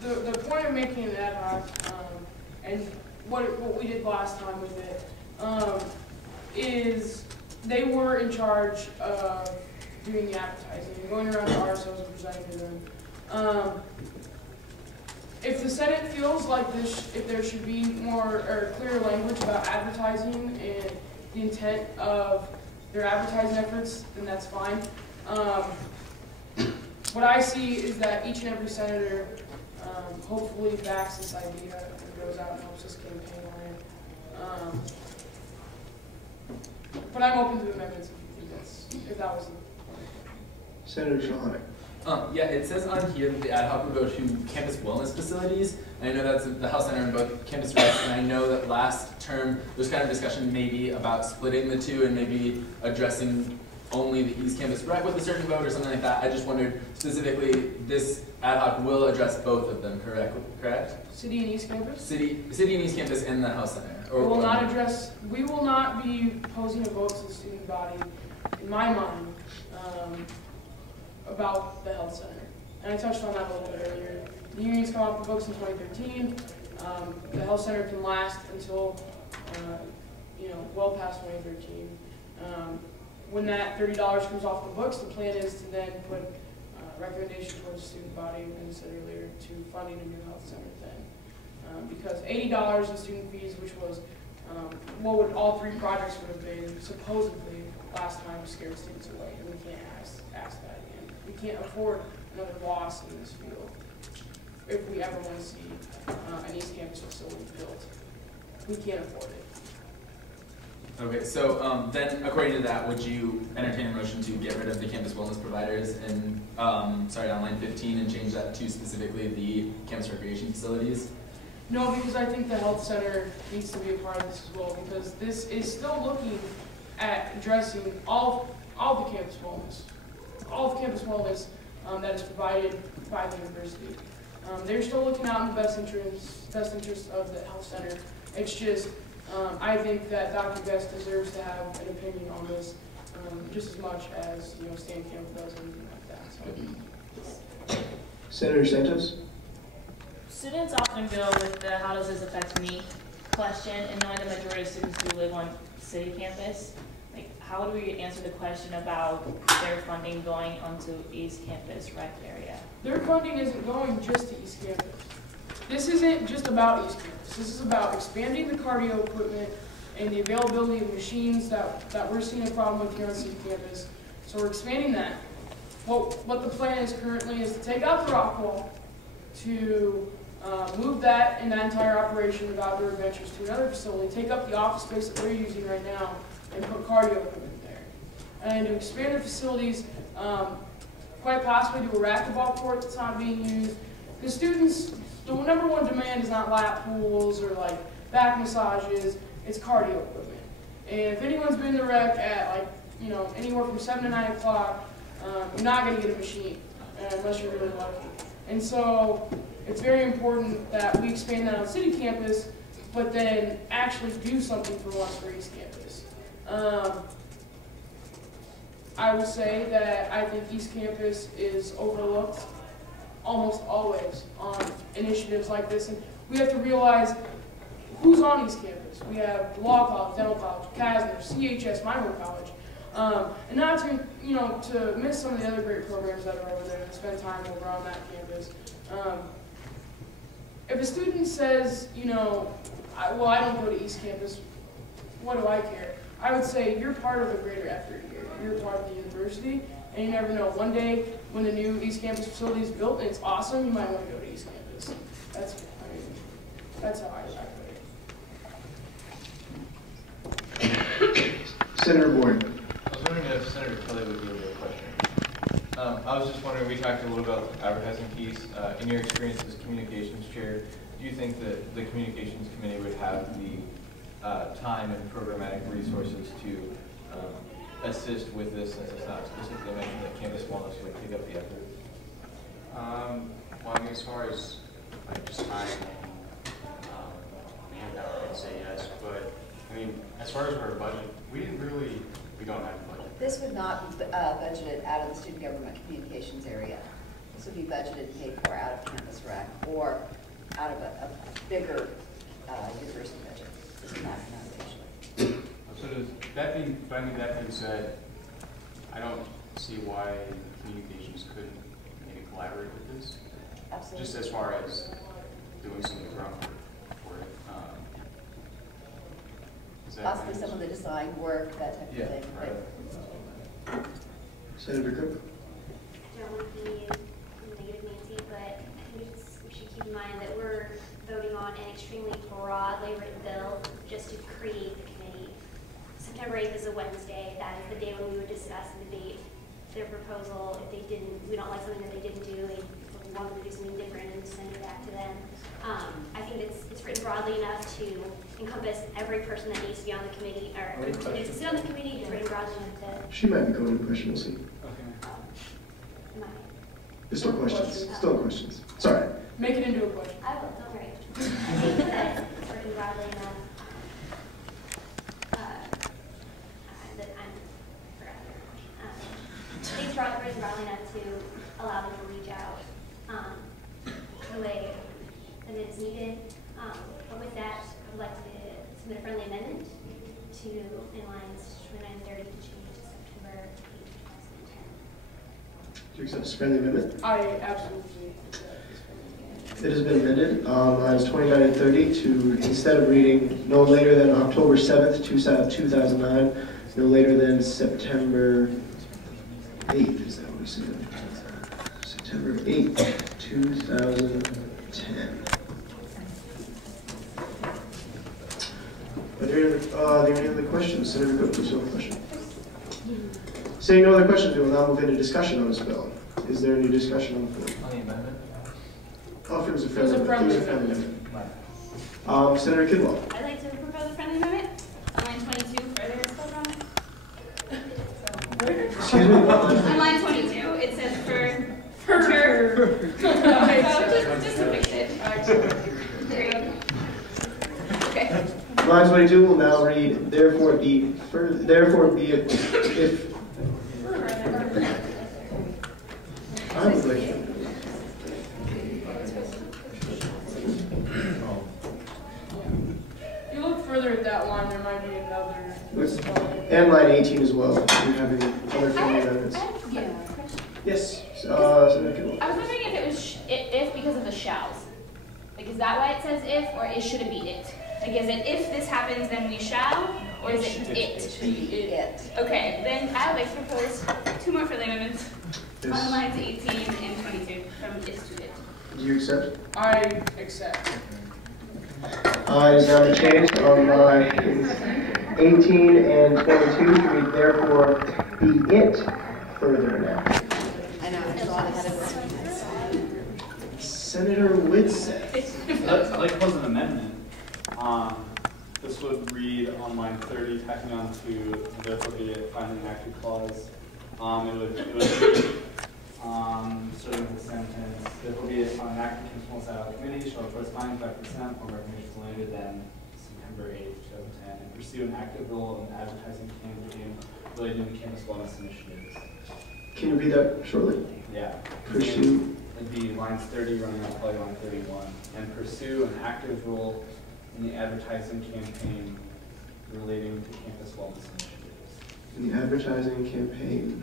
the point of making an ad hoc, and what we did last time with it, is they were in charge of doing the advertising and going around to RSOs and presenting to them. If the Senate feels like if there should be more or clearer language about advertising and the intent of their advertising efforts, then that's fine. What I see is that each and every senator hopefully backs this idea and goes out and helps us campaign on it. But I'm open to amendments if that was the point. Senator Shahani. Yeah, it says on here that the ad hoc will go to campus wellness facilities. And I know that's the Health Center and both campus reps, and I know that last term there was kind of discussion maybe about splitting the two and maybe addressing only the East Campus rec with a certain vote or something like that. I just wondered specifically, this ad hoc will address both of them, correct? City and East Campus? City and East Campus and the Health Center. We will not be posing a vote to the student body, in my mind, about the Health Center. And I touched on that a little bit earlier. The unions come off the books in 2013. The Health Center can last until, well past 2013. When that $30 comes off the books, the plan is to then put recommendation towards the student body, as I said earlier, to funding a new health center then. Because $80 in student fees, which was what all three projects would have been, supposedly, last time scared students away. And we can't ask that again. We can't afford another loss in this field if we ever want to see an East Campus facility built. We can't afford it. Okay, so then according to that, would you entertain a motion to get rid of the campus wellness providers and, on line 15 and change that to specifically the campus recreation facilities? No, because I think the health center needs to be a part of this as well, because this is still looking at addressing all the campus wellness, that is provided by the university. They're still looking out in the best interest of the health center. It's just, I think that Dr. Best deserves to have an opinion on this just as much as Stan Campbell does or anything like that. So. Senator Santos. Students often go with the "how does this affect me" question, and knowing the majority of students do live on city campus, how would we answer the question about their funding going onto East Campus rec area? Their funding isn't going just to East Campus. This isn't just about East Campus. This is about expanding the cardio equipment and the availability of machines that we're seeing a problem with here on City Campus. So we're expanding that. What the plan is currently is to take out the rock wall, to move that and that entire operation of Outdoor Adventures to another facility, take up the office space that they're using right now, and put cardio equipment there. And to expand the facilities, quite possibly to a racquetball court that's not being used. The students, the number one demand is not lap pools or back massages, it's cardio equipment. And if anyone's been to rec at anywhere from 7 to 9 o'clock, you're not going to get a machine unless you're really lucky. And so it's very important that we expand that on city campus, but then actually do something for once for East Campus. I will say that I think East Campus is overlooked almost always on initiatives like this, and we have to realize who's on East Campus. We have Law College, Dental College, Kasner, CHS, Minor College, and not to miss some of the other great programs that are over there and spend time over on that campus. If a student says, I don't go to East Campus, what do I care? I would say you're part of a greater effort here. You're part of the university, and you never know. One day, when the new East Campus facility is built and it's awesome, you might want to go to East Campus. That's how I put it. Senator Bourne. I was wondering if Senator Kelly would be able to question. I was just wondering, we talked a little about the advertising piece. In your experience as communications chair, do you think that the communications committee would have the time and programmatic resources to assist with this, since it's not specifically mentioned that campus wellness would pick up the effort? Well, as far as just time and manpower, I'd say yes. But as far as our budget, we don't have a budget. This would not be budgeted out of the student government communications area. This would be budgeted and paid for out of campus rec or out of a bigger university budget. This is not officially. So does that being, said, I don't see why communications couldn't maybe collaborate with this. Absolutely. Just as far as doing some of the groundwork for it. Is that Possibly some of the design work, that type of Yeah, thing. right. Senator Cook? I don't want to be negative, Nancy, but I think we should keep in mind that we're voting on an extremely broadly written bill just to create the committee. September 8th is a Wednesday. That is the day when we would discuss and debate their proposal. If we don't like something that they didn't do, they want them to do something different and send it back to them. I think it's written broadly enough to encompass every person that needs to be on the committee, or needs to sit on the committee. It's written broadly enough to. She might be going to question, we'll see. Am I? There's still questions. Still questions. Sorry. Make it into a question. I will, don't worry. I think that it's written broadly enough that I'm forgot. I think it's written broadly enough to allow them to reach out the way that it is needed. But with that, I would like to submit a friendly amendment to in lines 2930 to change to September 8, 2010. Do you accept this friendly amendment? I absolutely accept this friendly amendment. It has been amended, lines 29 and 30 to, instead of reading no later than October 7th, 2009, no later than September 8th, is that what we said? September 8th, 2010. Are there any other questions? Senator Cook, please have a question. Seeing no other questions, we will now move into discussion on this bill. Is there any discussion on the floor? On the amendment? Oh, if it was a It was friendly a friendly amendment. Right. Senator Kidwell. I'd like to propose a friendly amendment. On line 22, further is spelled wrong. Excuse me? On line 22, it says for sure. Just to fix it. There you go. Okay. Line 22 will now read, therefore be it if. I would like to. If you look further at that line, there might be another spelling. And line 18 as well. We're having other friendly amendments. Yes, Senator Kidwell. I was wondering if it was if because of the shalls. Like, is that why it says if, or should it be it? Like, is it if this happens, then we shall, or is it it? It. Okay, then I would like to propose 2 more friendly amendments on Yes. lines 18 and 22 from if to it. Do you accept? I accept. It is now changed on lines 18 and 22 to read, therefore be it further enacted. I know, I thought I had it. Senator Whitsett. I'd like to propose an amendment. This would read on line 30, tacking on to therefore be it finding an active clause. It would read, starting with the sentence, therefore be it on an active principle set out of the committee shall first find by consent or recommendation later than September 8, 2010, and pursue an active role in the advertising campaign related to campus wellness initiatives. Can you read that shortly? Yeah. Pursue. It'd be lines 30 running up probably line 31. And pursue an active role in the advertising campaign relating to campus wellness initiatives. In the advertising campaign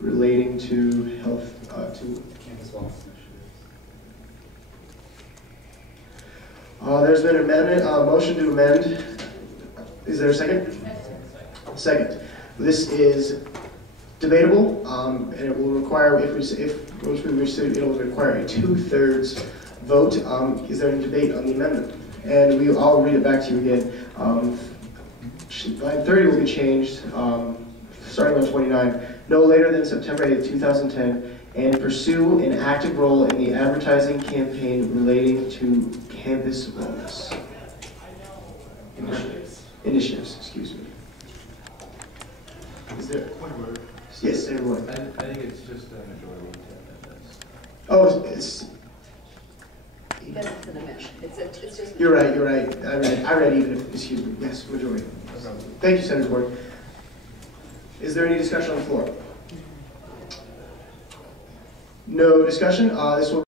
relating to health, to Campus wellness initiatives. there's been an amendment, motion to amend. Is there a second? Second. This is debatable, and it will require, it will require a 2/3 vote. Is there any debate on the amendment? And I'll read it back to you again. Line 30 will be changed, starting on 29, no later than September 8, 2010, and pursue an active role in the advertising campaign relating to campus wellness. Initiatives, excuse me. Is there? Yes, everyone. I think it's just a majority intent of this. Oh, it's. Because it's an amendment. It's just. You're right. I read even if, excuse me. Yes, majority. Thank you, Senator Ward. Is there any discussion on the floor? No discussion. This will